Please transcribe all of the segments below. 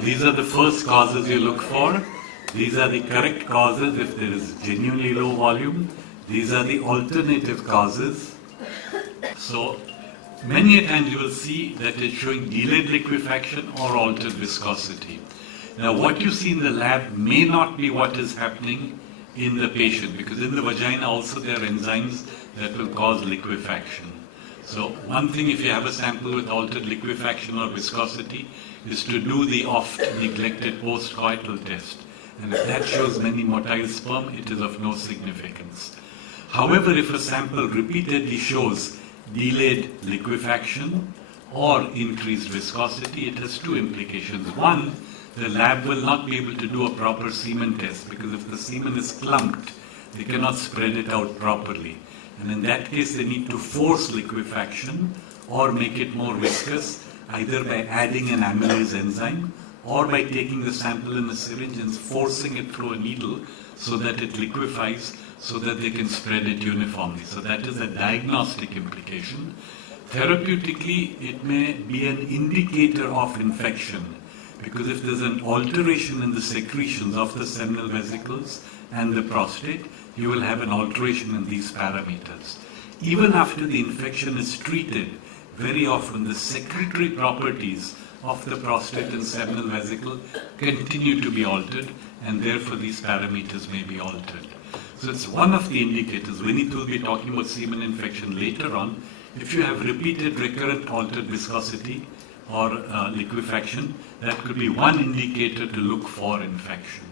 These are the first causes you look for. These are the correct causes if there is genuinely low volume. These are the alternative causes. So many a times you will see that it's showing delayed liquefaction or altered viscosity. Now what you see in the lab may not be what is happening in the patient, because in the vagina also there are enzymes that will cause liquefaction. So one thing, if you have a sample with altered liquefaction or viscosity, is to do the oft neglected postcoital test. And if that shows many motile sperm, it is of no significance. However, if a sample repeatedly shows delayed liquefaction or increased viscosity, it has two implications. One, the lab will not be able to do a proper semen test, because if the semen is clumped, they cannot spread it out properly. And in that case, they need to force liquefaction or make it more viscous, either by adding an amylase enzyme or by taking the sample in a syringe and forcing it through a needle so that it liquefies, so that they can spread it uniformly. So that is a diagnostic implication. Therapeutically, it may be an indicator of infection, because if there's an alteration in the secretions of the seminal vesicles and the prostate, you will have an alteration in these parameters. Even after the infection is treated, very often the secretory properties of the prostate and seminal vesicle continue to be altered, and therefore these parameters may be altered. So it's one of the indicators. We will be talking about semen infection later on. If you have repeated recurrent altered viscosity or liquefaction, that could be one indicator to look for infection.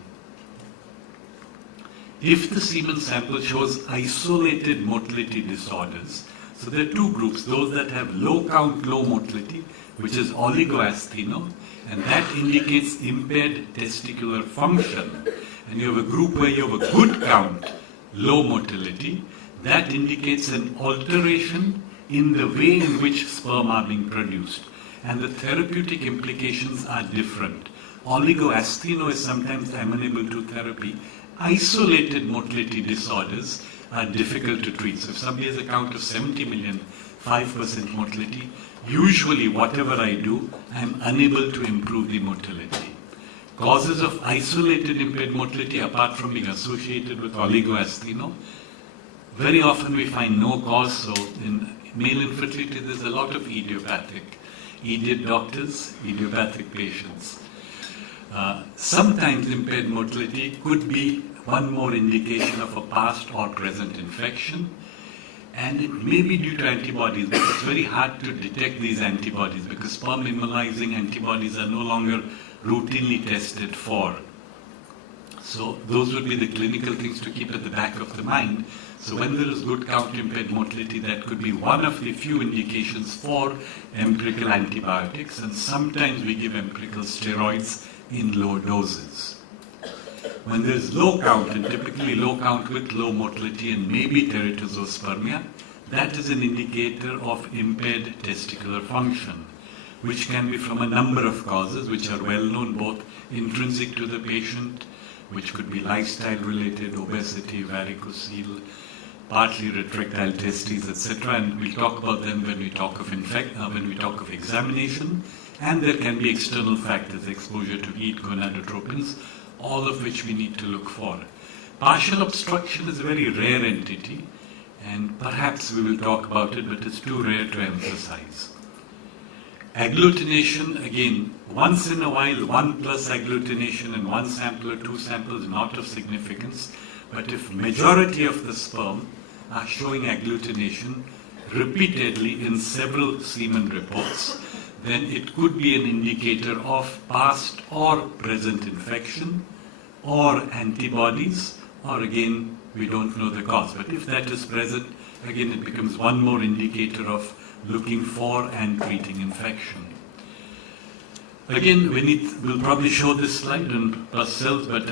If the semen sample shows isolated motility disorders, so there are two groups, those that have low count, low motility, which is oligoastheno, and that indicates impaired testicular function. And you have a group where you have a good count, low motility, that indicates an alteration in the way in which sperm are being produced. And the therapeutic implications are different. Oligoastheno is sometimes amenable to therapy. Isolated motility disorders are difficult to treat. So if somebody has a count of 70 million, 5% motility, usually whatever I do, I'm unable to improve the motility. Causes of isolated impaired motility, apart from being associated with oligoastheno, very often we find no cause. So in male infertility, there's a lot of idiopathic. Idiot doctors, idiopathic patients. Sometimes impaired motility could be one more indication of a past or present infection, and it may be due to antibodies, but it's very hard to detect these antibodies because sperm immunizing antibodies are no longer routinely tested for. So those would be the clinical things to keep at the back of the mind. So when there is good count impaired motility, that could be one of the few indications for empirical antibiotics, and sometimes we give empirical steroids in low doses. When there is low count, and typically low count with low motility and maybe teratozospermia, that is an indicator of impaired testicular function, which can be from a number of causes, which are well known, both intrinsic to the patient, which could be lifestyle related, obesity, varicocele, partly retractile testes, etc. And we'll talk about them when we talk of examination. And there can be external factors, exposure to heat, gonadotropins, all of which we need to look for. Partial obstruction is a very rare entity, and perhaps we will talk about it, but it's too rare to emphasize. Agglutination, again, once in a while, 1+ agglutination in one sample or two samples, not of significance. But if majority of the sperm are showing agglutination repeatedly in several semen reports, then it could be an indicator of past or present infection or antibodies, or again, we don't know the cause. But if that is present, again, it becomes one more indicator of looking for and treating infection. Again, we'll probably show this slide on pus cells, but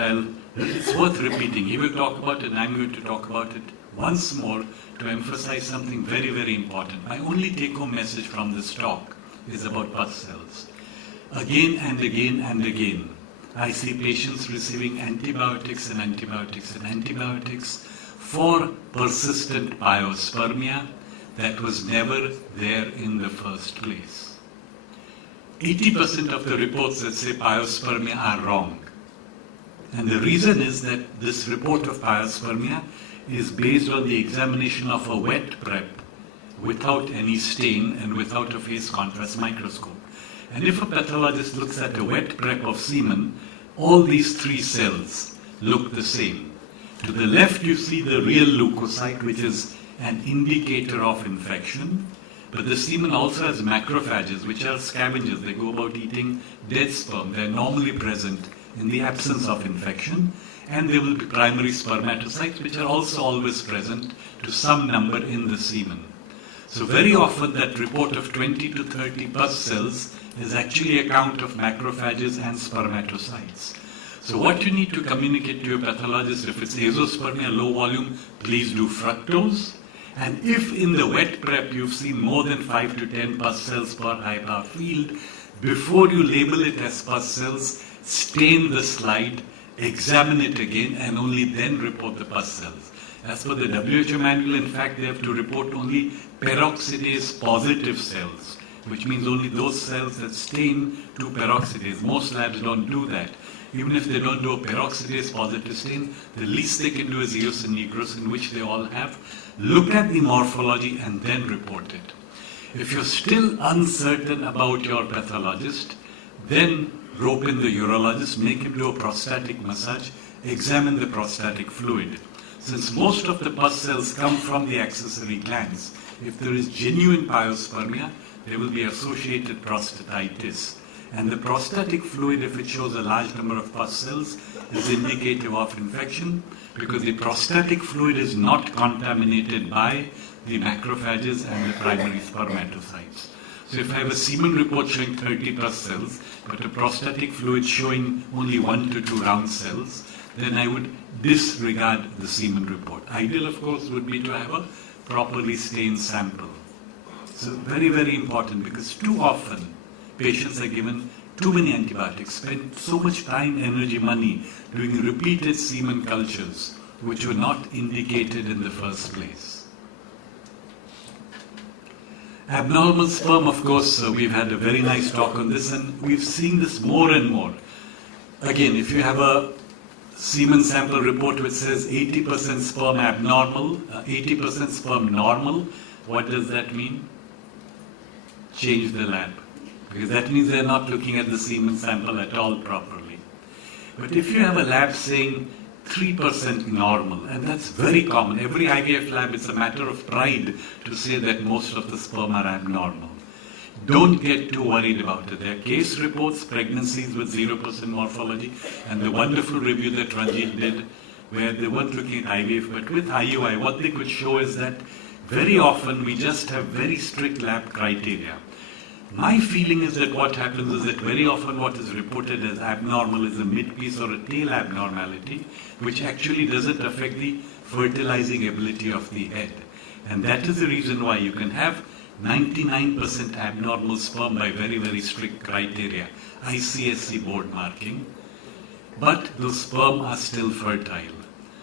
it's worth repeating. He will talk about it, and I'm going to talk about it once more to emphasize something very, very important. My only take-home message from this talk is about pus cells. Again and again and again, I see patients receiving antibiotics and antibiotics and antibiotics for persistent pyospermia that was never there in the first place. 80% of the reports that say pyospermia are wrong. And the reason is that this report of pyospermia is based on the examination of a wet prep without any stain and without a phase contrast microscope. And if a pathologist looks at a wet prep of semen, all these three cells look the same. To the left you see the real leukocyte, which is an indicator of infection. But the semen also has macrophages, which are scavengers. They go about eating dead sperm. They're normally present in the absence of infection. And there will be primary spermatocytes, which are also always present to some number in the semen. So very often that report of 20 to 30 pus cells is actually a count of macrophages and spermatocytes. So what you need to communicate to your pathologist, if it's azoospermia, low volume, please do fructose. And if in the wet prep you've seen more than 5 to 10 pus cells per high power field, before you label it as pus cells, stain the slide, examine it again, and only then report the pus cells. As per the WHO manual, in fact, they have to report only peroxidase positive cells, which means only those cells that stain to peroxidase. Most labs don't do that. Even if they don't do a peroxidase positive stain, the least they can do is eos and nigros, in which they all have. Look at the morphology and then report it. If you're still uncertain about your pathologist, then rope in the urologist, make him do a prostatic massage, examine the prostatic fluid. Since most of the pus cells come from the accessory glands, if there is genuine pyospermia, there will be associated prostatitis. And the prostatic fluid, if it shows a large number of pus cells, is indicative of infection, because the prostatic fluid is not contaminated by the macrophages and the primary spermatocytes. So if I have a semen report showing 30 pus cells, but a prostatic fluid showing only 1 to 2 round cells, then I would disregard the semen report. Ideal, of course, would be to have a properly stained sample. So very, very important, because too often patients are given too many antibiotics, spend so much time, energy, money doing repeated semen cultures which were not indicated in the first place. Abnormal sperm, of course, we've had a very nice talk on this, and we've seen this more and more. Again, if you have a semen sample report which says 80% sperm abnormal, 80% sperm normal, what does that mean? Change the lab. Because that means they're not looking at the semen sample at all properly. But if you have a lab saying 3% normal, and that's very common. Every IVF lab, it's a matter of pride to say that most of the sperm are abnormal. Don't get too worried about it. There are case reports, pregnancies with 0% morphology, and the wonderful review that Ranjit did, where they weren't looking at IVF, but with IUI, what they could show is that very often we just have very strict lab criteria. My feeling is that what happens is that very often what is reported as abnormal is a mid-piece or a tail abnormality, which actually doesn't affect the fertilizing ability of the head. And that is the reason why you can have 99% abnormal sperm by very, very strict criteria, ICSC board marking, but those sperm are still fertile.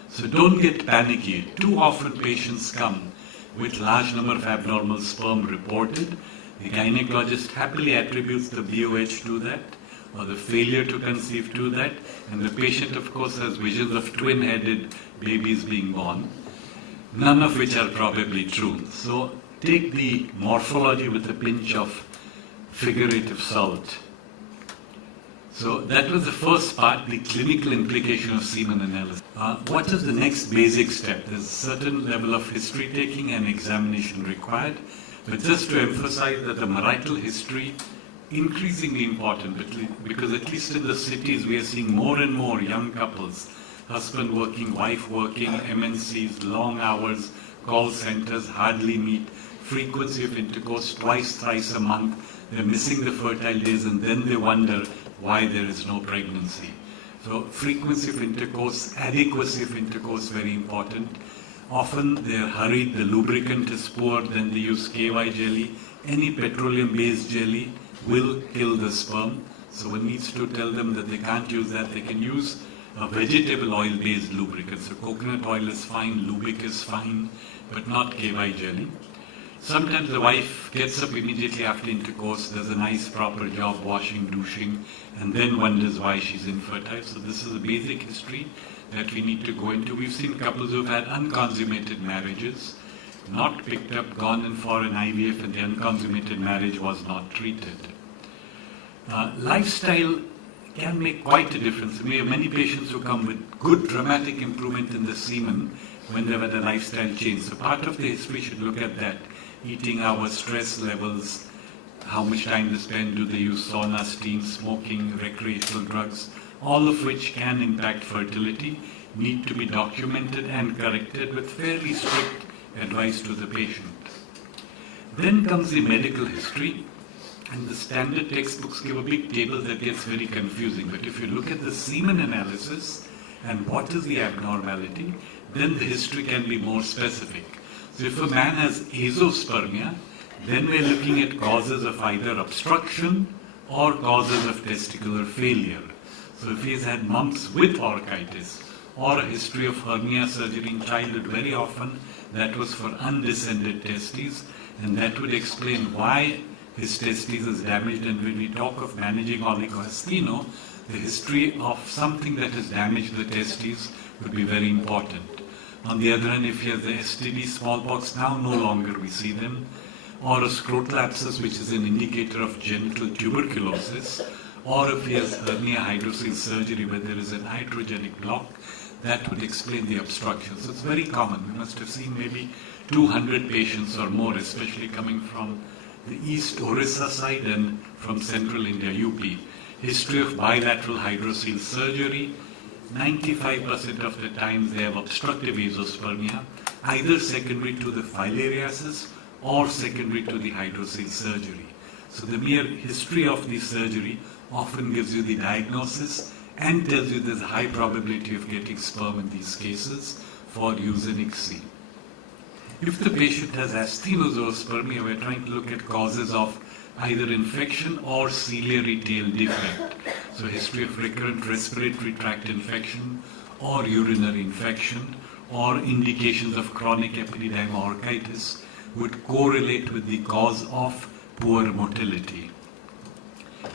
So don't get panicky. Too often patients come with large number of abnormal sperm reported. The gynecologist happily attributes the BOH to that, or the failure to conceive to that, and the patient, of course, has visions of twin-headed babies being born, none of which are probably true. So take the morphology with a pinch of figurative salt. So that was the first part, the clinical implication of semen analysis. What is the next basic step? There's a certain level of history taking and examination required. But just to emphasize that the marital history, increasingly important, because at least in the cities we are seeing more and more young couples, husband working, wife working, MNCs, long hours, call centers, hardly meet, frequency of intercourse twice, thrice a month. They're missing the fertile days, and then they wonder why there is no pregnancy. So frequency of intercourse, adequacy of intercourse, very important. Often they are hurried, the lubricant is poor, then they use KY jelly. Any petroleum-based jelly will kill the sperm. So one needs to tell them that they can't use that. They can use a vegetable oil-based lubricant. So coconut oil is fine, lubric is fine, but not KY jelly. Sometimes the wife gets up immediately after intercourse, does a nice proper job washing, douching, and then wonders why she's infertile. So this is a basic history that we need to go into. We've seen couples who've had unconsummated marriages, not picked up, gone in for an IVF, and the unconsummated marriage was not treated. Lifestyle can make quite a difference. We have many patients who come with good dramatic improvement in the semen when they've had a lifestyle change. So part of the history should look at that. Eating hours, stress levels, how much time they spend, do they use sauna, steam, smoking, recreational drugs, all of which can impact fertility, need to be documented and corrected with fairly strict advice to the patient. Then comes the medical history, and the standard textbooks give a big table that gets very confusing. But if you look at the semen analysis and what is the abnormality, then the history can be more specific. So if a man has azoospermia, then we're looking at causes of either obstruction or causes of testicular failure. So if he's had mumps with orchitis or a history of hernia surgery in childhood, very often that was for undescended testes, and that would explain why his testes is damaged. And when we talk of managing oligoasteno, the history of something that has damaged the testes would be very important. On the other hand, if he has the STD, smallpox, now no longer we see them, or a scrotal abscess, which is an indicator of genital tuberculosis, or if he has hernia hydrocele surgery where there is an iatrogenic block, that would explain the obstruction. So it's very common. We must have seen maybe 200 patients or more, especially coming from the East Orissa side and from Central India, UP. History of bilateral hydrocele surgery. 95% of the times they have obstructive azoospermia, either secondary to the filariasis or secondary to the hydrocele surgery. So the mere history of the surgery often gives you the diagnosis and tells you there's a high probability of getting sperm in these cases for use in ICSI. If the patient has asthenozoospermia, we're trying to look at causes of either infection or ciliary tail defect. So history of recurrent respiratory tract infection or urinary infection or indications of chronic epididymal orchitis would correlate with the cause of poor motility.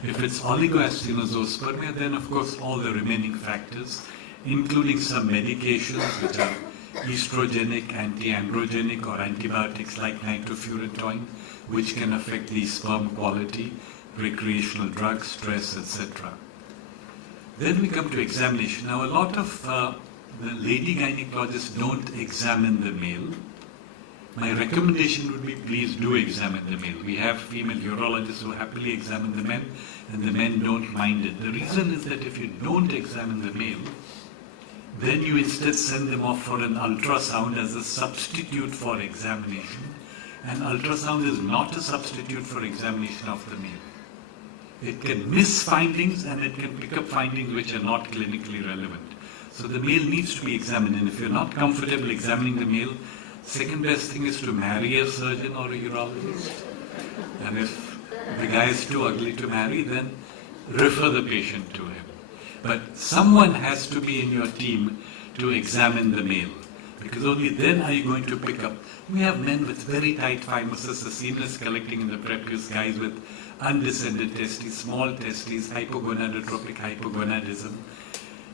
If it's oligoasthenozoospermia, then of course all the remaining factors, including some medications which are estrogenic, anti-androgenic, or antibiotics like nitrofurantoin, which can affect the sperm quality, recreational drugs, stress, etc. Then we come to examination. Now a lot of the lady gynecologists don't examine the male. My recommendation would be please do examine the male. We have female urologists who happily examine the men, and the men don't mind it. The reason is that if you don't examine the male, then you instead send them off for an ultrasound as a substitute for examination. And ultrasound is not a substitute for examination of the male. It can miss findings and it can pick up findings which are not clinically relevant. So the male needs to be examined, and if you're not comfortable examining the male, second best thing is to marry a surgeon or a urologist. And if the guy is too ugly to marry, then refer the patient to him. But someone has to be in your team to examine the male, because only then are you going to pick up. We have men with very tight thymuses, the seamless collecting in the prepuce, guys with undescended testes, small testes, hypogonadotropic hypogonadism,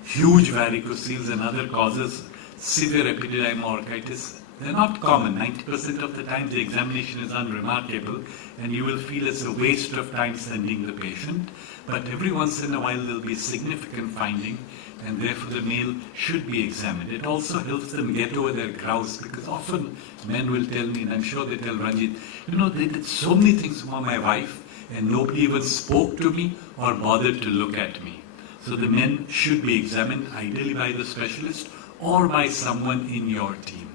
huge varicoceles and other causes, severe epididymal orchitis. They're not common. 90% of the time the examination is unremarkable and you will feel it's a waste of time sending the patient. But every once in a while there will be a significant finding, and therefore the male should be examined. It also helps them get over their grouse, because often men will tell me, and I'm sure they tell Ranjit, they did so many things for my wife and nobody even spoke to me or bothered to look at me. So the men should be examined, ideally by the specialist or by someone in your team.